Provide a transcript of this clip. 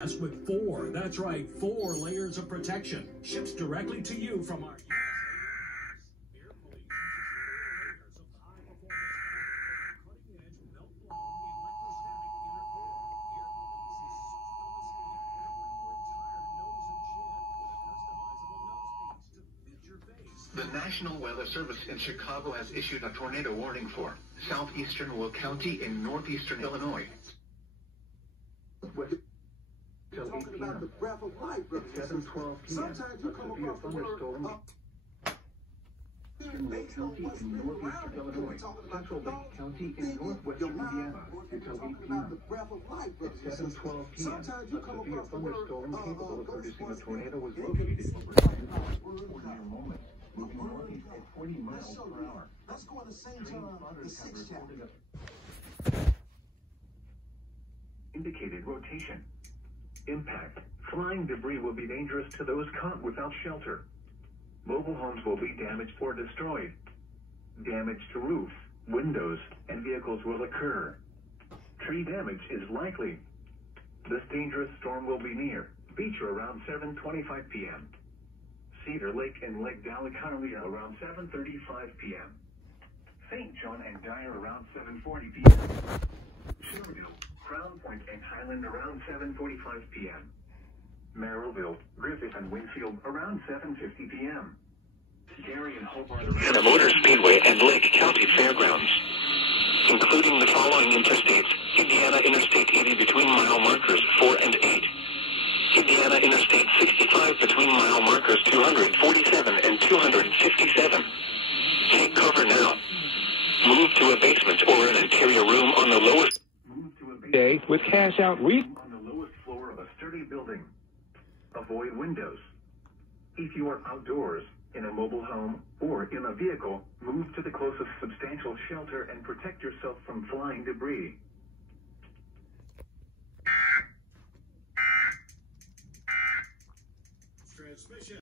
With four, that's right, 4 layers of protection. Ships directly to you from our air police. 4 layers of high-performance cutting-edge melt-blown electrostatic inner core. Air police is soft on the skin, covering your entire nose and chin with a customizable nose piece to fit your face. The National Weather Service in Chicago has issued a tornado warning for southeastern Will County in northeastern Illinois. Talking about the breath of life, brothers and sisters. Sometimes you come across the word based on what's been around you. You're talking about the County in northwestern Indiana. You're talking about the breath of life, brothers and sisters. Sometimes you come across the word capable of producing a tornado was located over near moment, moving northeast at 40 miles per hour. Let's go in the same time, the 6th chapter. Indicated rotation. Impact. Flying debris will be dangerous to those caught without shelter. Mobile homes will be damaged or destroyed. Damage to roofs, windows, and vehicles will occur. Tree damage is likely. This dangerous storm will be near beach around 7:25 p.m. Cedar Lake and Lake Dalecarlia around 7:35 p.m. St. John and Dyer around 7:40 p.m. Cherville, Crown Point, and Highland around 7:45 p.m. Merrillville, Griffith, and Winfield around 7:50 p.m. Gary and Hobart around the Motor Speedway and Lake County Fairgrounds, including the following interstates: Indiana Interstate 80 between mile markers 4 and 8. Indiana Interstate 65 between mile markers 247 and 257. Take cover now. Move to a basement or an interior room on the lowest day with cash out on the lowest floor of a sturdy building. Avoid windows. If you are outdoors, in a mobile home, or in a vehicle, move to the closest substantial shelter and protect yourself from flying debris. Transmission.